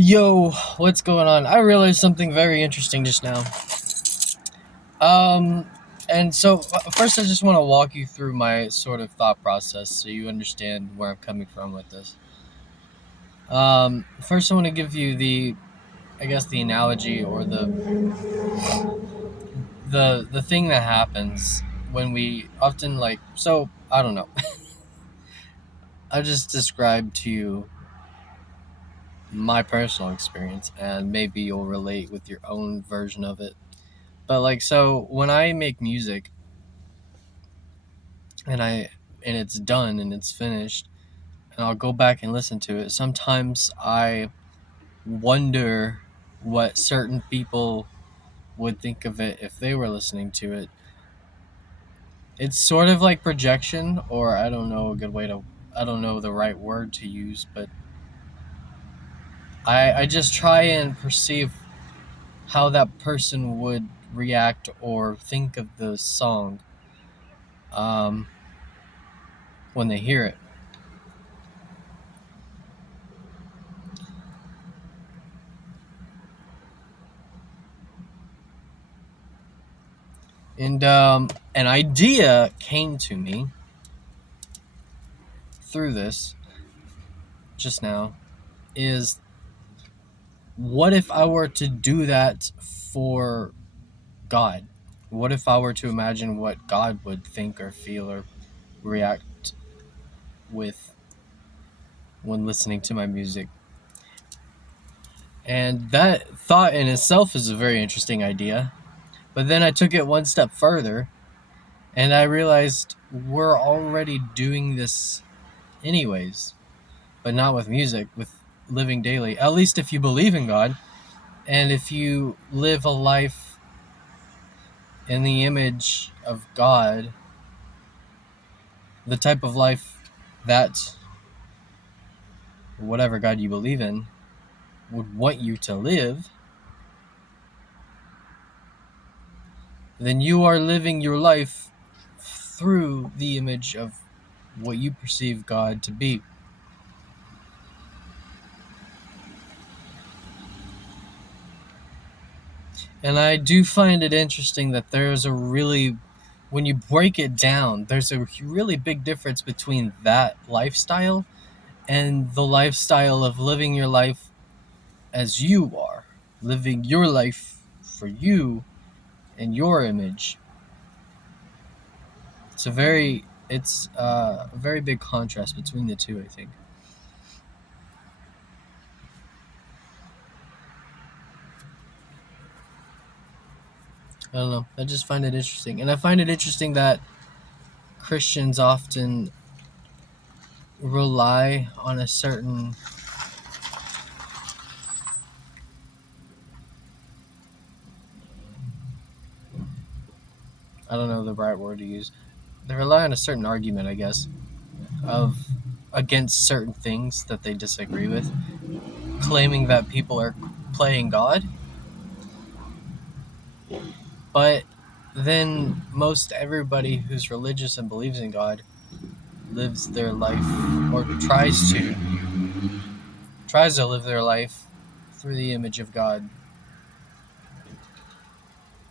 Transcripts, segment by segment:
Yo, what's going on? I realized something very interesting just now. Um, and so first I just want to walk you through my sort of thought process so you understand where I'm coming from with this. First I want to give you I guess the analogy or the thing that happens when we often I don't know. I just described to you my personal experience and maybe you'll relate with your own version of it. But so when I make music and it's done and it's finished and I'll go back and listen to it, sometimes I wonder what certain people would think of it if they were listening to it. It's sort of like projection, or I don't know the right word to use, but I just try and perceive how that person would react or think of the song um, when they hear it. And an idea came to me through this just now is, what if I were to do that for God? What if I were to imagine what God would think or feel or react with when listening to my music? And that thought in itself is a very interesting idea. But then I took it one step further and I realized we're already doing this anyways, but not with music, with living daily. At least if you believe in God and if you live a life in the image of God, the type of life that whatever God you believe in would want you to live, then you are living your life through the image of what you perceive God to be. And I do find it interesting that when you break it down, there's a really big difference between that lifestyle and the lifestyle of living your life as you are, living your life for you and your image. It's a very big contrast between the two, I think. I don't know. I just find it interesting. And I find it interesting that Christians often rely on a certain, I don't know the right word to use. They rely on a certain argument, I guess, of against certain things that they disagree with, claiming that people are playing God. But then most everybody who's religious and believes in God lives their life, or tries to live their life through the image of God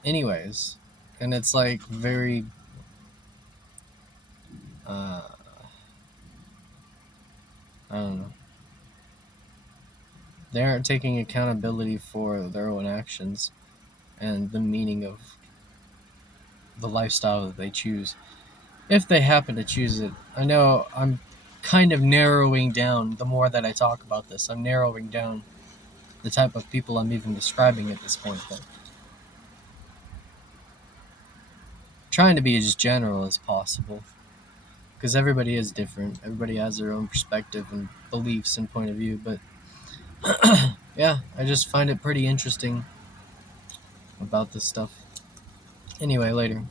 anyways. And it's very uh, I don't know, they aren't taking accountability for their own actions and the meaning of the lifestyle that they choose, if they happen to choose it. I know I'm kind of narrowing down, the more that I talk about this, I'm narrowing down the type of people I'm even describing at this point, but trying to be as general as possible, because everybody is different. Everybody has their own perspective and beliefs and point of view. But yeah, I just find it pretty interesting about this stuff. Anyway, later.